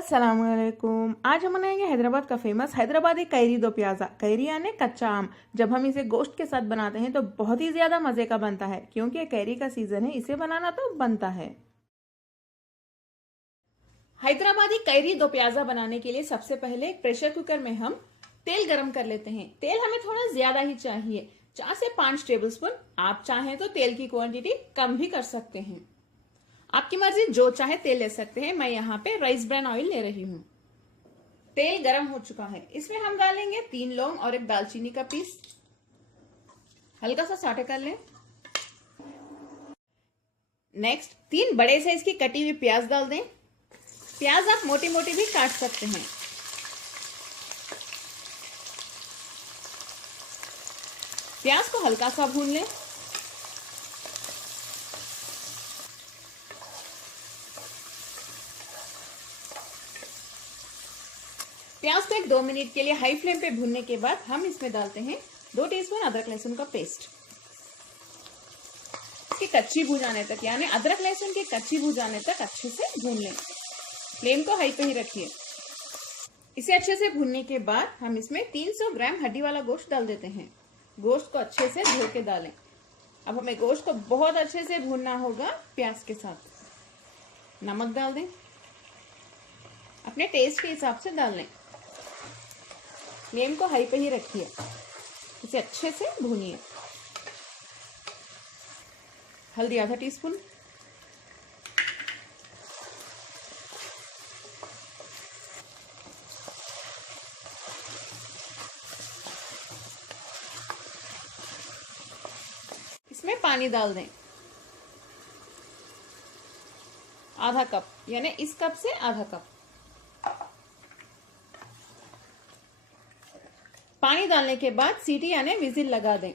अस्सलामुअलैकुम। आज हम बनाएंगे हैदराबाद का फेमस हैदराबादी कैरी दो प्याजा। कैरी यानी कच्चा आम। जब हम इसे गोश्त के साथ बनाते हैं तो बहुत ही ज्यादा मजे का बनता है, क्योंकि ये कैरी का सीजन है, इसे बनाना तो बनता है। हैदराबादी कैरी दो प्याजा बनाने के लिए सबसे पहले एक प्रेशर कुकर में हम तेल गरम कर लेते हैं। तेल हमें थोड़ा ज्यादा ही चाहिए, 4 से 5 टेबलस्पून। आप चाहें तो तेल की क्वांटिटी कम भी कर सकते हैं, आपकी मर्जी, जो चाहे तेल ले सकते हैं। मैं यहाँ पे राइस ब्रान ऑयल ले रही हूँ। तेल गरम हो चुका है, इसमें हम डालेंगे 3 लौंग और एक दालचीनी का पीस। हल्का सा सौटे कर लें। नेक्स्ट 3 बड़े साइज की कटी हुई प्याज डाल दें। प्याज आप मोटी मोटी भी काट सकते हैं। प्याज को हल्का सा भून लें। प्याज को 1-2 मिनट के लिए हाई फ्लेम पे भूनने के बाद हम इसमें डालते हैं 2 टीस्पून अदरक लहसुन का पेस्ट। इसकी कच्ची भून जाने तक, यानी अदरक लहसुन की कच्ची भून जाने तक अच्छे से भून लें। फ्लेम को हाई पे ही रखिए। इसे अच्छे से भूनने के बाद हम इसमें 300 ग्राम हड्डी वाला गोश्त डाल देते हैं। गोश्त को अच्छे से धो के डालें। अब हमें गोश्त को बहुत अच्छे से भूनना होगा प्याज के साथ। नमक डाल दें, अपने टेस्ट के हिसाब से डाल लें। फ्लेम को हाई पे ही रखिए, इसे अच्छे से भूनिए। हल्दी आधा टीस्पून, इसमें पानी डाल दें आधा कप, यानी इस कप से आधा कप। पानी डालने के बाद सीटी यानी विजिल लगा दें।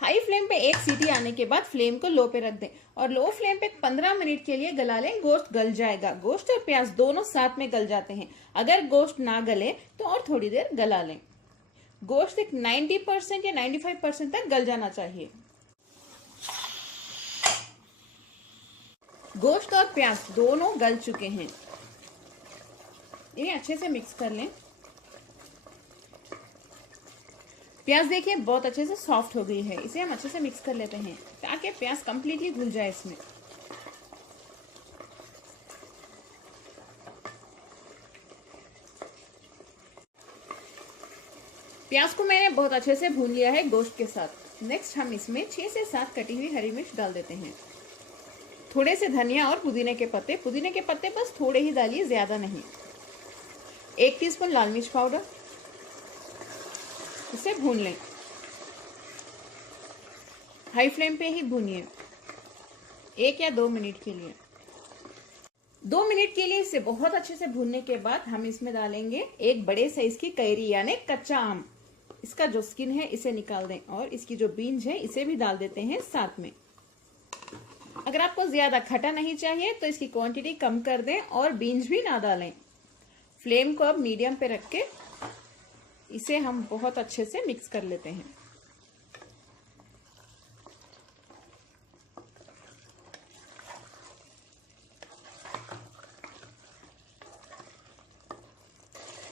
हाई फ्लेम पे एक सीटी आने के बाद फ्लेम को लो पे रख दें और लो फ्लेम पे 15 मिनट के लिए गला लें। गोश्त गल जाएगा। गोश्त और प्याज दोनों साथ में गल जाते हैं। अगर गोश्त ना गले तो और थोड़ी देर गला लें। गोश्त एक 90% या 95% तक गल जाना चाहिए। गोश्त और प्याज दोनों गल चुके हैं, इन्हें अच्छे से मिक्स कर लें। प्याज देखिए बहुत अच्छे से सॉफ्ट हो गई है। इसे हम अच्छे से मिक्स कर लेते हैं ताकि प्याज कंप्लीटली घुल जाए इसमें। प्याज को मैंने बहुत अच्छे से भून लिया है गोश्त के साथ। नेक्स्ट हम इसमें 6 से 7 कटी हुई हरी मिर्च डाल देते हैं। थोड़े से धनिया और पुदीने के पत्ते। पुदीने के पत्ते बस थोड़े ही डालिए, ज्यादा नहीं। 1 टीस्पून लाल मिर्च पाउडर। इसे भून लें, हाई फ्लेम पे ही भूनिए 1 या 2 मिनट के लिए। 2 मिनट के लिए इसे बहुत अच्छे से भूनने के बाद हम इसमें डालेंगे एक बड़े साइज की कैरी यानी कच्चा आम। इसका जो स्किन है इसे निकाल दें और इसकी जो बीज है इसे भी डाल देते हैं साथ में। अगर आपको ज्यादा खट्टा नहीं चाहिए तो इसकी क्वांटिटी कम कर दें और बीज भी ना डालें। फ्लेम को अब मीडियम पे रख के इसे हम बहुत अच्छे से मिक्स कर लेते हैं।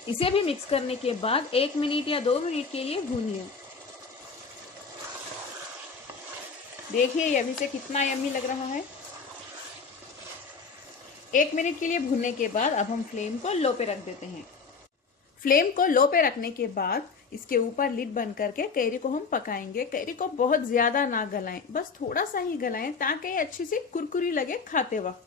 इसे भी मिक्स करने के बाद 1 मिनट या 2 मिनट के लिए भूनिए। देखिए ये अभी से कितना यम्मी लग रहा है। 1 मिनट के लिए भूनने के बाद अब हम फ्लेम को लो पे रख देते हैं। फ्लेम को लो पे रखने के बाद इसके ऊपर लिड बंद करके कैरी को हम पकाएंगे। कैरी को बहुत ज्यादा ना गलाएं, बस थोड़ा सा ही गलाएं ताकि ये अच्छी सी कुरकुरी लगे खाते वक्त।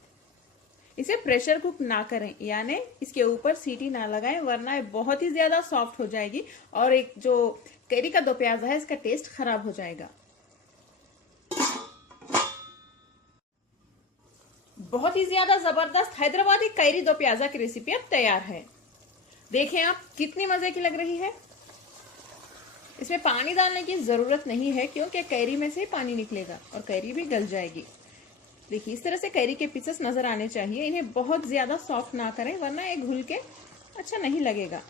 इसे प्रेशर कुक ना करें, यानी इसके ऊपर सीटी ना लगाएं, वरना ये बहुत ही ज्यादा सॉफ्ट हो जाएगी और एक जो कैरी का दो प्याजा है इसका टेस्ट खराब हो जाएगा। बहुत ही ज्यादा जबरदस्त हैदराबादी कैरी दो प्याजा की रेसिपी अब तैयार है। देखें आप कितनी मजे की लग रही है। इसमें पानी डालने की जरूरत नहीं है, क्योंकि कैरी में से पानी निकलेगा और कैरी भी गल जाएगी। देखिए इस तरह से कैरी के पीसेस नजर आने चाहिए। इन्हें बहुत ज्यादा सॉफ्ट ना करें, वरना ये घुल के अच्छा नहीं लगेगा।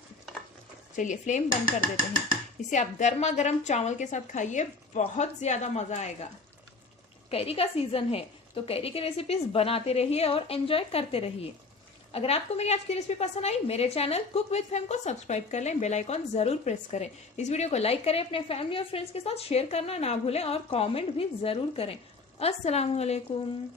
चलिए फ्लेम बंद कर देते हैं। इसे आप गर्मा गर्म चावल के साथ खाइए, बहुत ज्यादा मजा आएगा। कैरी का सीजन है तो कैरी की रेसिपीज बनाते रहिए और एंजॉय करते रहिए। अगर आपको मेरी आज की रेसिपी पसंद आई, मेरे चैनल कुक विद फेम को सब्सक्राइब कर लें, बेल आइकॉन जरूर प्रेस करें। इस वीडियो को लाइक करें, अपने फैमिली और फ्रेंड्स के साथ शेयर करना ना भूलें और कमेंट भी जरूर करें। अस्सलाम वालेकुम।